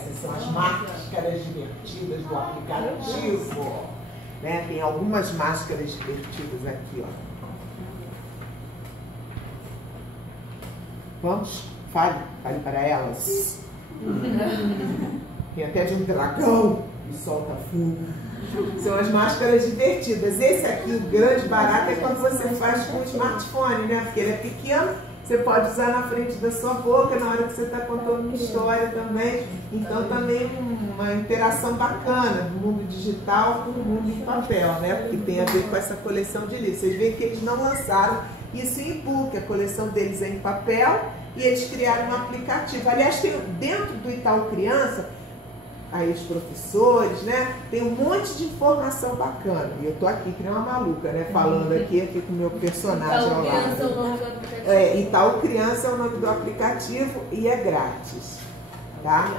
Essas são as máscaras divertidas do aplicativo. Né? Tem algumas máscaras divertidas aqui, ó. Vamos? Fale para elas. Tem até de um dragão que solta fogo. São as máscaras divertidas. Esse aqui, o grande barato, é quando você faz com o smartphone, né? Porque ele é pequeno, você pode usar na frente da sua boca na hora que você está contando uma história também. Então também uma interação bacana do mundo digital com o mundo em papel, né? Porque tem a ver com essa coleção de livros. Vocês veem que eles não lançaram isso em e-book, a coleção deles é em papel e eles criaram um aplicativo. Aliás, tem dentro do Itaú Criança, aí os professores, né? Tem um monte de informação bacana. E eu tô aqui que nem uma maluca, né? Falando aqui com o meu personagem ao lado. Itaú Criança é o nome do aplicativo. Itaú Criança é o nome do aplicativo e é grátis, tá?